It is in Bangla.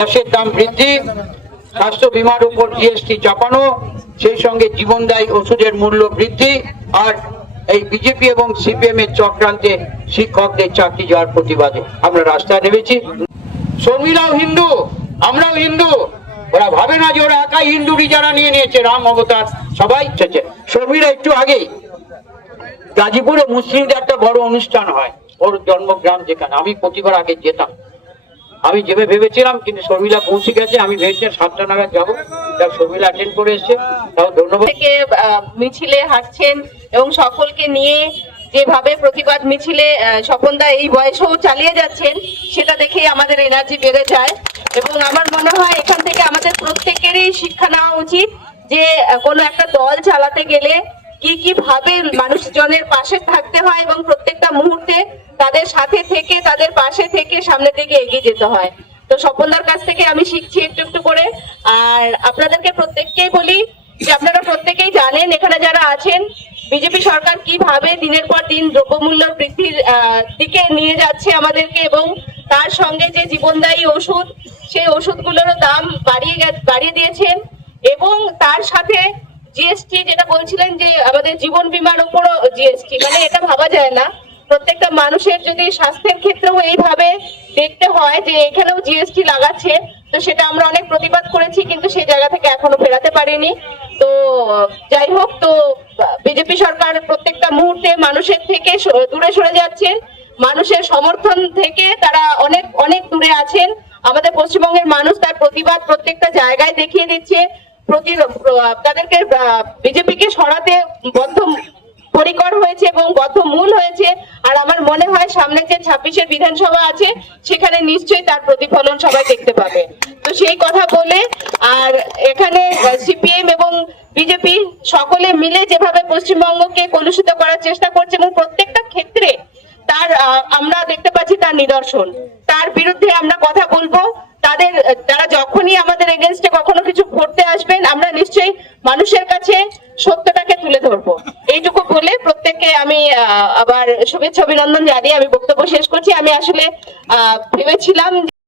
গ্যাসের দাম বৃদ্ধি, স্বাস্থ্য বীমার উপর জিএসটি চাপানো, সেই সঙ্গে জীবনদায়ী ওষুধের মূল্য বৃদ্ধি, আর এই বিজেপি এবং সিপিএম এর চক্রান্তে শিক্ষকদের চাকরি যাওয়ার প্রতিবাদে আমরা রাস্তায় নেমেছি। শর্মিলাও হিন্দু, আমরাও হিন্দু, ওরা ভাবে না যে ওরা একাই হিন্দুরই যারা নিয়ে নিয়েছে রাম অবতার, সবাই এসেছে। শর্মিলা একটু আগেই গাজীপুরে মুসলিমদের একটা বড় অনুষ্ঠান হয়, ওর জন্মগ্রাম যেখানে, আমি প্রতিবার আগে যেতাম, আমি যেভাবে ভেবেছিলাম, কিন্তু শর্মিলা পৌঁছে গেছে। আমি ভেবেছিলাম 7টা নাগাদ যাবো, তার শর্মিলা অ্যাটেন্ড করে এসছে, তাও ধন্যবাদ। থেকে মিছিলে হাঁটছেন এবং সকলকে নিয়ে যেভাবে প্রতিবাদ মিছিলে স্বপনদা এই বয়সেও চালিয়ে যাচ্ছেন, সেটা দেখেই আমাদের এনার্জি বেড়ে যায়। এবং আমার মনে হয় এখান থেকে আমাদের প্রত্যেকেরই শিক্ষা নেওয়া উচিত যে কোনো একটা দল চালাতে গেলে কি কি ভাবে মানুষজনের পাশে থাকতে হয় এবং প্রত্যেকটা মুহূর্তে তাদের সাথে থেকে, তাদের পাশে থেকে সামনের দিকে এগিয়ে যেতে হয়। তো স্বপনদার কাছ থেকে আমি শিখছি একটু একটু করে। আর আপনাদেরকে প্রত্যেককেই বলি যে আপনারা প্রত্যেকেই জানেন এখানে যারা আছেন, বিজেপি সরকার কিভাবে দিনের পর দিন দ্রব্যমূল্য বৃদ্ধির দিকে নিয়ে যাচ্ছে আমাদেরকে, এবং তার সঙ্গে যে জীবনদায়ী ওষুধ, সেই ওষুধগুলোরও দাম বাড়িয়ে দিয়েছেন। এবং তার সাথে জিএসটি যেটা বলছিলেন যে আমাদের জীবন বীমার উপরও জিএসটি, মানে এটা ভাবা যায় না। প্রত্যেকটা মানুষের যদি স্বাস্থ্যের ক্ষেত্রেও এইভাবে দেখতে হয় যে এখানেও জিএসটি লাগাচ্ছে, তো সেটা আমরা অনেক প্রতিবাদ করেছি, কিন্তু সেই জায়গা থেকে এখনো ফেরাতে পারিনি। তো যাই হোক, তো বিজেপি সরকার প্রত্যেকটা মুহূর্তে মানুষের থেকে দূরে সরে যাচ্ছেন, মানুষের সমর্থন থেকে তারা অনেক অনেক দূরে আছেন। আমাদের পশ্চিমবঙ্গের মানুষ তার প্রতিবাদ প্রত্যেকটা জায়গায় দেখিয়ে দিচ্ছে, তাদেরকে বিজেপিকে সরাতে পরিকর হয়েছে এবং বদ্ধমূল হয়েছে। আর আমার মনে হয় সামনে যে 26-এর বিধানসভা আছে, সেখানে নিশ্চয়ই তার প্রতিফলন সবাই দেখতে পাবে। তো সেই কথা বলে, আর এখানে সিপিএম এবং বিজেপি সকলে মিলে যেভাবে পশ্চিমবঙ্গকে কলুষিত করার চেষ্টা করছে এবং প্রত্যেকটা ক্ষেত্রে তার আমরা দেখতে পাচ্ছি তার নিদর্শন, তার বিরুদ্ধে আমরা কথা বলবো। তারা যখনই আমাদের এগেনস্টে কখনো কিছু করতে আসবেন, আমরা নিশ্চয়ই মানুষের কাছে সত্যটাকে তুলে ধরবো। এইটুকু বলে প্রত্যেককে আমি আবার শুভেচ্ছা অভিনন্দন জানিয়ে আমি বক্তব্য শেষ করছি। আমি আসলে ভেবেছিলাম